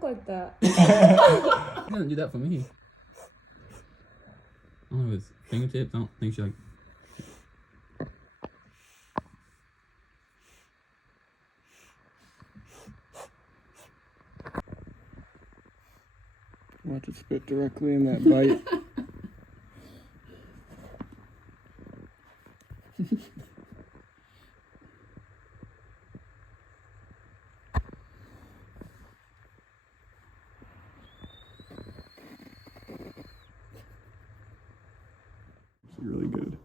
talk like that. He doesn't do that for me. I don't know his fingertips. I don't think she like. Watch it spit directly in that bite. It's really good.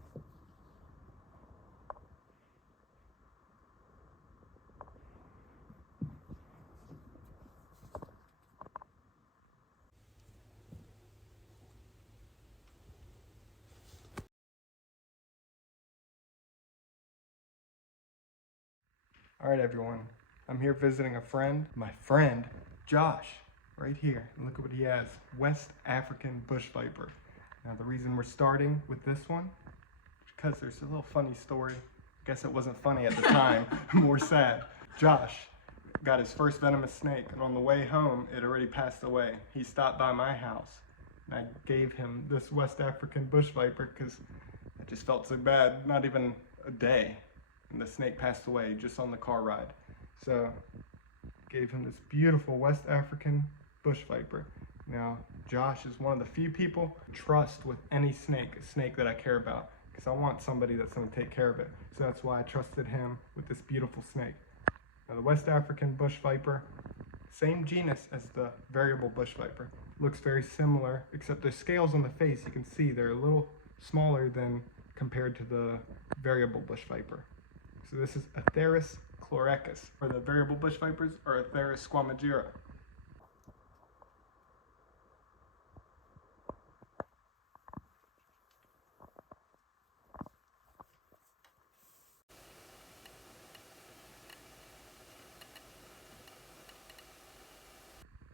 All right, everyone. I'm here visiting a friend. My friend, Josh, right here. And look at what he has. West African bush viper. Now, the reason we're starting with this one, because there's a little funny story. I guess it wasn't funny at the time, more sad. Josh got his first venomous snake, and on the way home, it already passed away. He stopped by my house, and I gave him this West African bush viper because I just felt so bad. Not even a day. And the snake passed away just on the car ride. So, gave him this beautiful West African bush viper. Now, Josh is one of the few people I trust with any snake, a snake that I care about, because I want somebody that's going to take care of it. So that's why I trusted him with this beautiful snake. Now, the West African bush viper, same genus as the variable bush viper. Looks very similar, except the scales on the face, you can see they're a little smaller than compared to the variable bush viper. So this is Atheris chlorecus, or the variable bush vipers, or Atheris squamigera.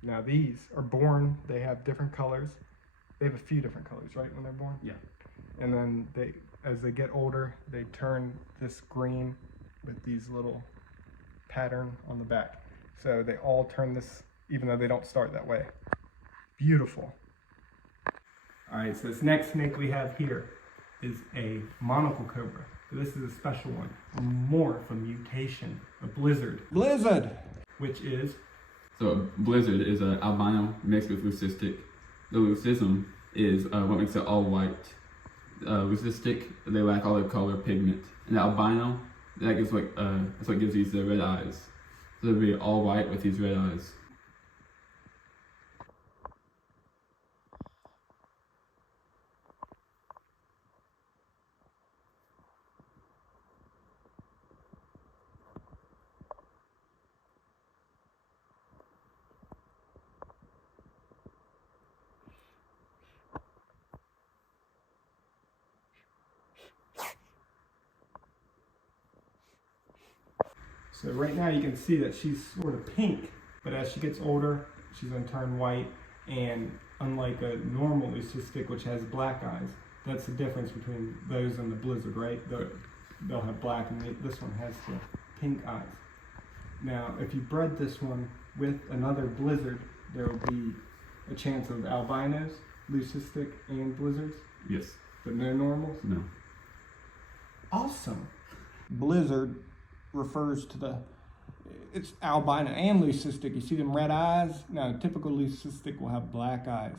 Now these are born, they have different colors. They have a few different colors, right, when they're born? Yeah. And then as they get older, they turn this green with these little pattern on the back. So they all turn this, even though they don't start that way. Beautiful. All right, so this next snake we have here is a Monocled cobra. So this is a special one, a morph, a mutation, a blizzard. Blizzard! Which is? So a blizzard is an albino mixed with leucistic. The leucism is what makes it all white. Leucistic, they lack all the color pigment. And the albino, that gives that's what gives these the red eyes. So they'll be all white with these red eyes. So right now you can see that she's sort of pink, but as she gets older, she's going to turn white, and unlike a normal leucistic, which has black eyes, that's the difference between those and the blizzard, right? They'll have black, and this one has the pink eyes. Now, if you bred this one with another blizzard, there will be a chance of albinos, leucistic, and blizzards? Yes. But no normals? No. Awesome. Blizzard refers to it's albino and leucistic. You see them red eyes? Now, typical leucistic will have black eyes.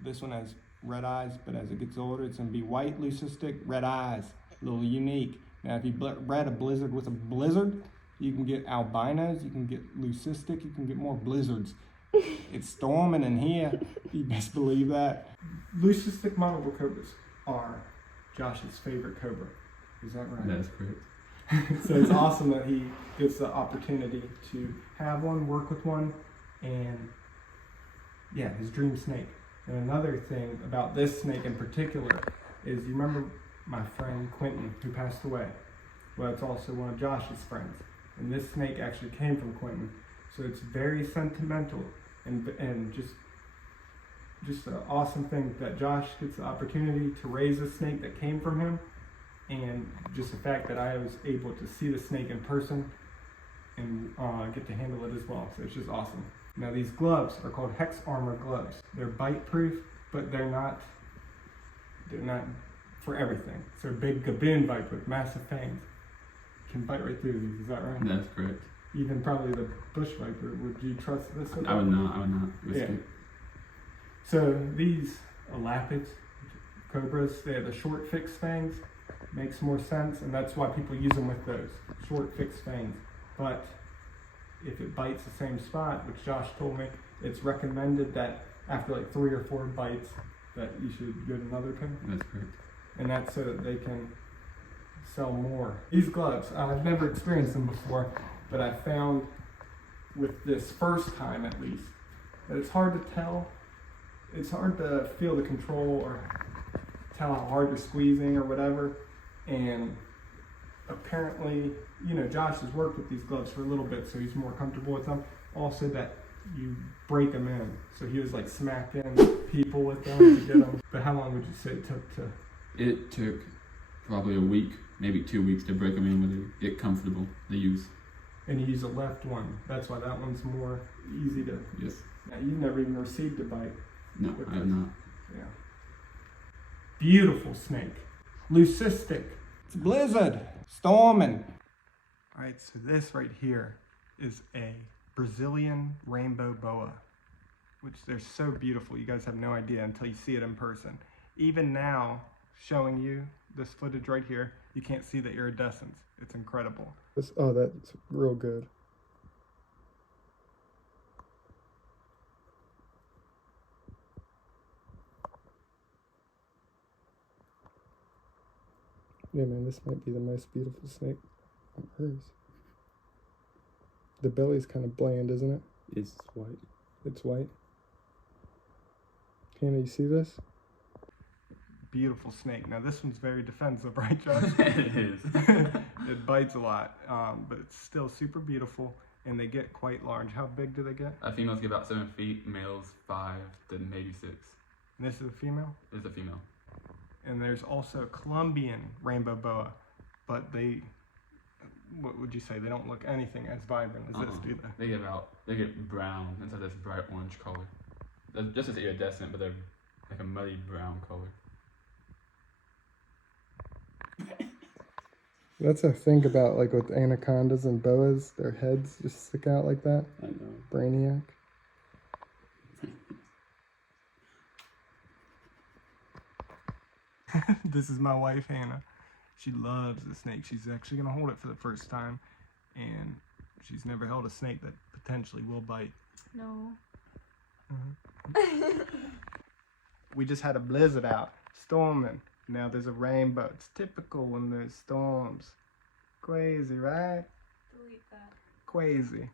This one has red eyes, but as it gets older, it's going to be white leucistic, red eyes. A little unique. Now, if you bred a blizzard with a blizzard, you can get albinos, you can get leucistic, you can get more blizzards. It's storming in here. You best believe that. Leucistic monocled cobras are Josh's favorite cobra. Is that right? That is correct. So it's awesome that he gets the opportunity to have one, work with one, and yeah, his dream snake. And another thing about this snake in particular is, you remember my friend Quentin who passed away? Well, it's also one of Josh's friends. And this snake actually came from Quentin. So it's very sentimental and just an awesome thing that Josh gets the opportunity to raise a snake that came from him. And just the fact that I was able to see the snake in person and get to handle it as well. So it's just awesome. Now these gloves are called hex armor gloves. They're bite proof, but they're not for everything. So a big gaboon viper with massive fangs can bite right through these, is that right? That's correct. Even probably the bush viper, would you trust this? I would not risk it. So these elapids, cobras, they have the short fixed fangs. Makes more sense, and that's why people use them with those short fixed fangs. But if it bites the same spot, which Josh told me, it's recommended that after like 3 or 4 bites that you should go to another pin. That's correct. And that's so that they can sell more. These gloves, I've never experienced them before, but I found with this first time at least, that it's hard to tell. It's hard to feel the control or tell how hard you're squeezing or whatever. And apparently, you know, Josh has worked with these gloves for a little bit, so he's more comfortable with them. Also that you break them in. So he was like smacking people with them to get them. But how long would you say it took to? It took probably a week, maybe 2 weeks to break them in where they get comfortable to use. And you use a left one. That's why that one's more easy to. Yes. Now, you've never even received a bite. No, I have not. Yeah. Beautiful snake. Leucistic. It's blizzard. Storming. All right, so this right here is a Brazilian Rainbow Boa, which they're so beautiful. You guys have no idea until you see it in person. Even now, showing you this footage right here, you can't see the iridescence. It's incredible. Oh, that's real good. Yeah, man, this might be the most beautiful snake on Earth. The belly's kind of bland, isn't it? It's white. It's white. Hannah, you see this? Beautiful snake. Now this one's very defensive, right, Josh? It is. It bites a lot, but it's still super beautiful, and they get quite large. How big do they get? Females get about 7 feet, males 5 to maybe 6. And this is a female? This is a female. And there's also Colombian Rainbow Boa, but they, what would you say, they don't look anything as vibrant as this, do they? They get brown instead of this bright orange color. They're just as iridescent, but they're like a muddy brown color. That's a thing about like with anacondas and boas, their heads just stick out like that. I know. Brainiac. This is my wife, Hannah. She loves the snake. She's actually going to hold it for the first time. And she's never held a snake that potentially will bite. No. We just had a blizzard out, storming. Now there's a rainbow. It's typical when there's storms. Crazy, right? Delete that. Crazy.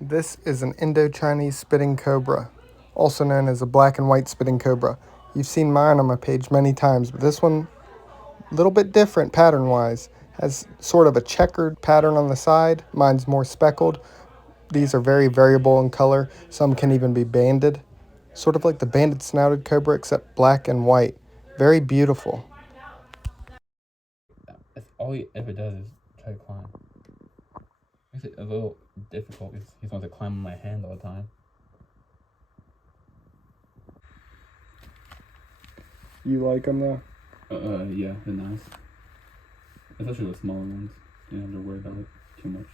This is an Indochinese spitting cobra, also known as a black and white spitting cobra. You've seen mine on my page many times, but this one, a little bit different pattern-wise. Has sort of a checkered pattern on the side. Mine's more speckled. These are very variable in color. Some can even be banded. Sort of like the banded snouted cobra, except black and white. Very beautiful. That's all he ever does is try to climb. Makes it a little difficult because he wants to climb on my hand all the time. You like them though? Yeah, they're nice. Especially the smaller ones. You don't have to worry about it too much.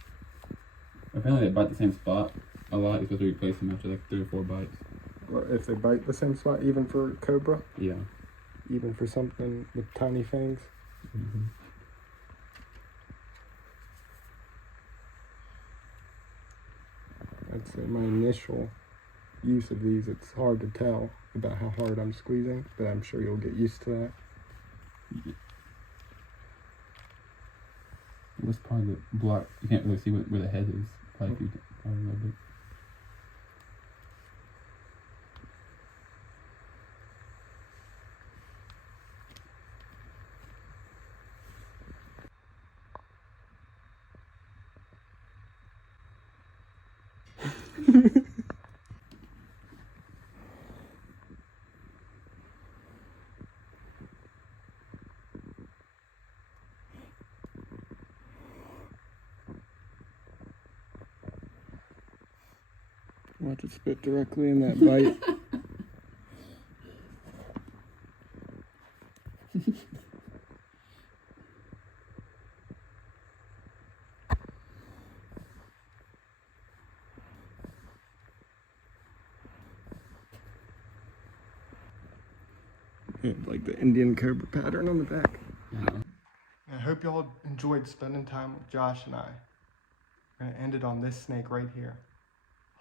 Apparently they bite the same spot a lot. You're supposed to replace them after like 3 or 4 bites. Well, if they bite the same spot, even for cobra? Yeah. Even for something with tiny fangs? Mm-hmm. I'd say my initial use of these, it's hard to tell about how hard I'm squeezing, but I'm sure you'll get used to that. Yeah. This part of the block, you can't really see where the head is. Probably a little bit. Watch it spit directly in that bite. Like the Indian Cobra pattern on the back. Yeah. I hope y'all enjoyed spending time with Josh and I. We're gonna end it on this snake right here.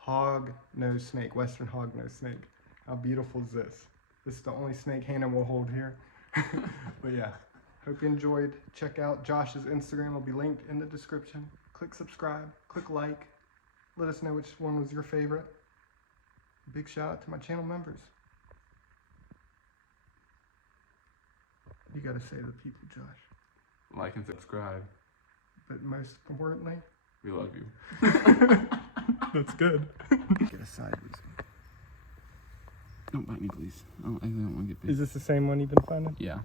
Hognose snake, Western hognose snake. How beautiful is this? This is the only snake Hannah will hold here. But yeah, hope you enjoyed. Check out Josh's Instagram, will be linked in the description. Click subscribe, click like. Let us know which one was your favorite. Big shout out to my channel members. You gotta say to the people, Josh. Like and subscribe. But most importantly, We love you. that's good. Get a sideways. Don't bite me, please. I don't want to get bit. Is this the same one you've been finding? Yeah.